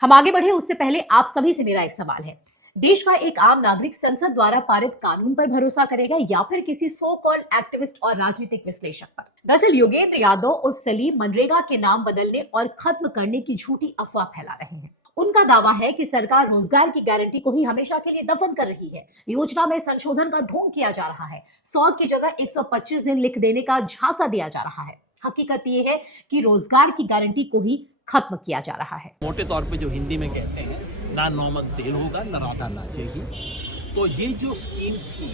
हम आगे बढ़े उससे पहले आप सभी से मेरा एक सवाल है। देश का एक आम नागरिक संसद द्वारा पारित कानून पर भरोसा करेगा या फिर किसी सो कॉल्ड एक्टिविस्ट और राजनीतिक विश्लेषक पर? दरअसल योगेंद्र यादव उर्फ सलीम मनरेगा के नाम बदलने और खत्म करने की झूठी अफवाह फैला रहे हैं। उनका दावा है कि सरकार रोजगार की गारंटी को ही हमेशा के लिए दफन कर रही है। योजना में संशोधन का ढोंग किया जा रहा है। 100 की जगह 125 दिन लिख देने का झांसा दिया जा रहा है। हकीकत यह है कि रोजगार की गारंटी को ही खत्म किया जा रहा है। मोटे तौर पे जो हिंदी में कहते हैं, ना नौमत देर होगा ना राधा नाचेगी। तो ये जो स्कीम थी,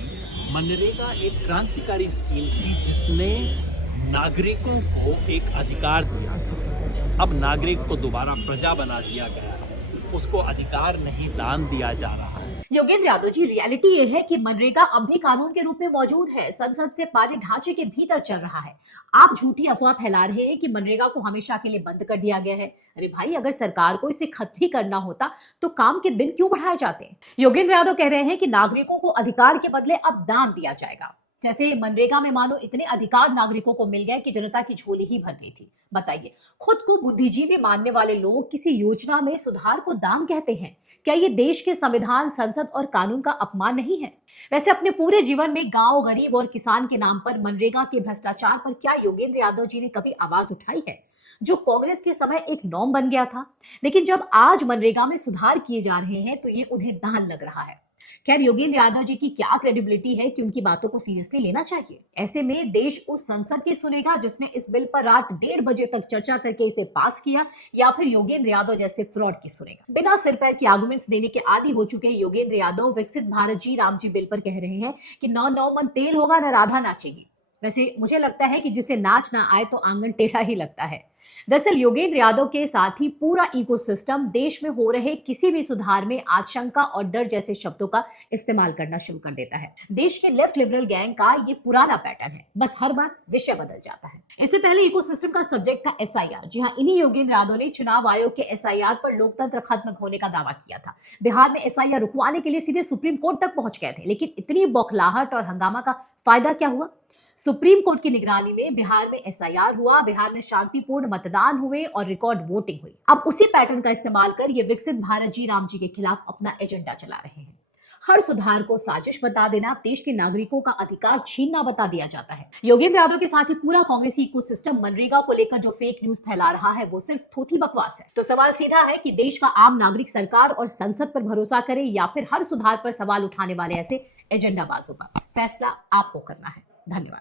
मनरेगा एक क्रांतिकारी स्कीम थी जिसने नागरिकों को एक अधिकार दिया था। अब नागरिक को दोबारा प्रजा बना दिया गया है, उसको अधिकार नहीं दान दिया जा रहा है। योगेंद्र यादव जी, रियलिटी ये है कि मनरेगा अब भी कानून के रूप में मौजूद है, संसद से पारित ढांचे के भीतर चल रहा है। आप झूठी अफवाह फैला रहे हैं कि मनरेगा को हमेशा के लिए बंद कर दिया गया है। अरे भाई, अगर सरकार को इसे खत्म ही करना होता तो काम के दिन क्यों बढ़ाए जाते? योगेंद्र यादव कह रहे हैं कि नागरिकों को अधिकार के बदले अब दान दिया जाएगा। जैसे मनरेगा में मानो इतने अधिकार नागरिकों को मिल गए कि जनता की झोली ही भर गई थी। बताइए, खुद को बुद्धिजीवी मानने वाले लोग किसी योजना में सुधार को दान कहते हैं? क्या ये देश के संविधान, संसद और कानून का अपमान नहीं है? वैसे अपने पूरे जीवन में गांव, गरीब और किसान के नाम पर मनरेगा के भ्रष्टाचार पर क्या योगेंद्र यादव जी ने कभी आवाज उठाई है? जो कांग्रेस के समय एक नॉर्म बन गया था, लेकिन जब आज मनरेगा में सुधार किए जा रहे हैं तो ये उन्हें दान लग रहा है। खैर, योगेंद्र यादव जी की क्या क्रेडिबिलिटी है कि उनकी बातों को सीरियसली लेना चाहिए? ऐसे में देश उस संसद की सुनेगा जिसने इस बिल पर रात 1:30 बजे तक चर्चा करके इसे पास किया, या फिर योगेंद्र यादव जैसे फ्रॉड की सुनेगा? बिना सिर पैर के आर्गुमेंट्स देने के आदी हो चुके योगेंद्र यादव विकसित भारत जी राम जी बिल पर कह रहे हैं कि नौ नौ मन तेल होगा न राधा नाचेगी। वैसे मुझे लगता है कि जिसे नाच ना आए तो आंगन टेढ़ा ही लगता है। दरअसल योगेंद्र यादव के साथ ही पूरा इकोसिस्टम देश में हो रहे किसी भी सुधार में आशंका और डर जैसे शब्दों का इस्तेमाल करना शुरू कर देता है। देश के लेफ्ट लिबरल गैंग का ये पुराना पैटर्न है, बस हर बार विषय बदल जाता है। इससे पहले इकोसिस्टम का सब्जेक्ट था एसआईआर। जी हाँ, इन्हीं योगेंद्र यादव ने चुनाव आयोग के एसआईआर पर लोकतंत्र खत्म होने का दावा किया था। बिहार में एसआईआर रुकवाने के लिए सीधे सुप्रीम कोर्ट तक पहुंच गए थे, लेकिन इतनी बौखलाहट और हंगामा का फायदा क्या हुआ? सुप्रीम कोर्ट की निगरानी में बिहार में एसआईआर हुआ, बिहार में शांतिपूर्ण मतदान हुए और रिकॉर्ड वोटिंग हुई। अब उसी पैटर्न का इस्तेमाल कर ये विकसित भारत जी राम जी के खिलाफ अपना एजेंडा चला रहे हैं। हर सुधार को साजिश बता देना, देश के नागरिकों का अधिकार छीनना बता दिया जाता है। योगेंद्र यादव के साथ ही पूरा कांग्रेसी इकोसिस्टम मनरेगा को लेकर जो फेक न्यूज फैला रहा है वो सिर्फ थोथी बकवास है। तो सवाल सीधा है कि देश का आम नागरिक सरकार और संसद पर भरोसा करे या फिर हर सुधार पर सवाल उठाने वाले ऐसे एजेंडाबाजों पर? फैसला आपको करना है। धन्यवाद।